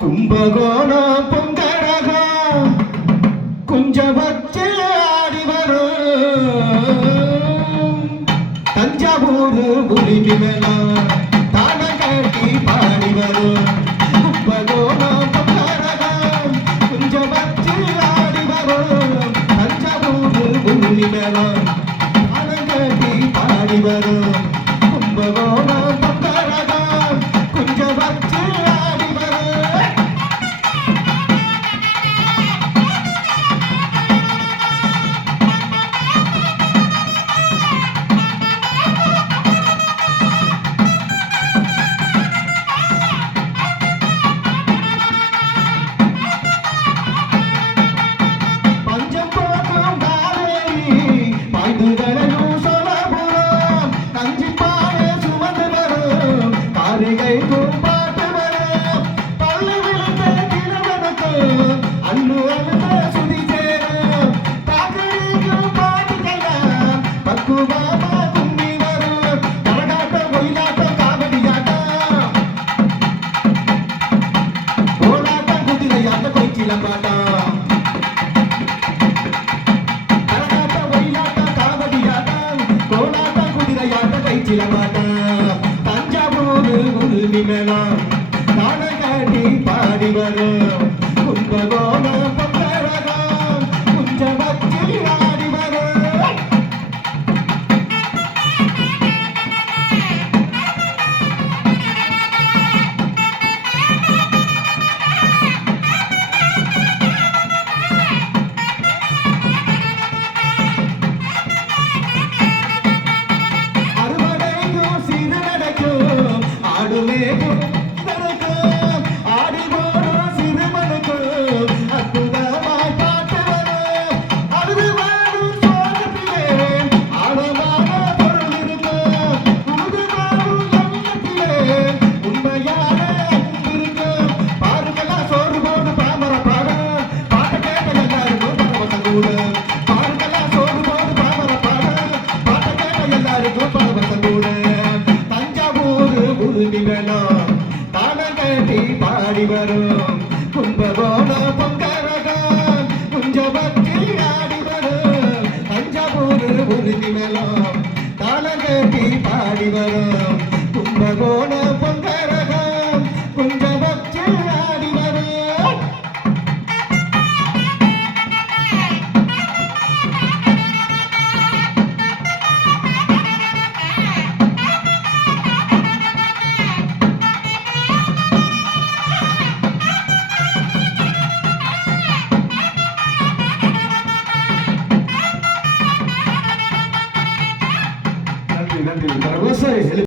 கும்பகோணம் பொங்கரகம் கொஞ்சம் வச்சு ஆடி வரும் தஞ்சாவூர் புலிக்கு மேலாம் தான கட்டி பாடி வரும் கும்பகோணம் பொங்கரகம் கொஞ்சம் வச்சு ஆடி வரும் தஞ்சாவூர் புலி மேலாம் தான கட்டி பாடி வரும் கும்பகோணம் பொங்கரகம் கொஞ்சம் வச்சு ஆடி வரும். தஞ்சாவூர் உருவி மேலாம் தான காட்டி பாடி வரும் கும்பகோணம் பொங்கரகம் கொஞ்சம் வச்சு ஆடி வரும். பாடி வரும் கும்பகோணம் பொங்கரகம் கொஞ்சம் பக்தி ஆடி வரும் தஞ்சாவூர் உறுதி மேலம் தாளம் கட்டி பாடி வரும் கும்பகோணம் பொங்கரகம் கொஞ்சம் பக்தி ஆடி வரும். நன்றி. விவசாயிகள்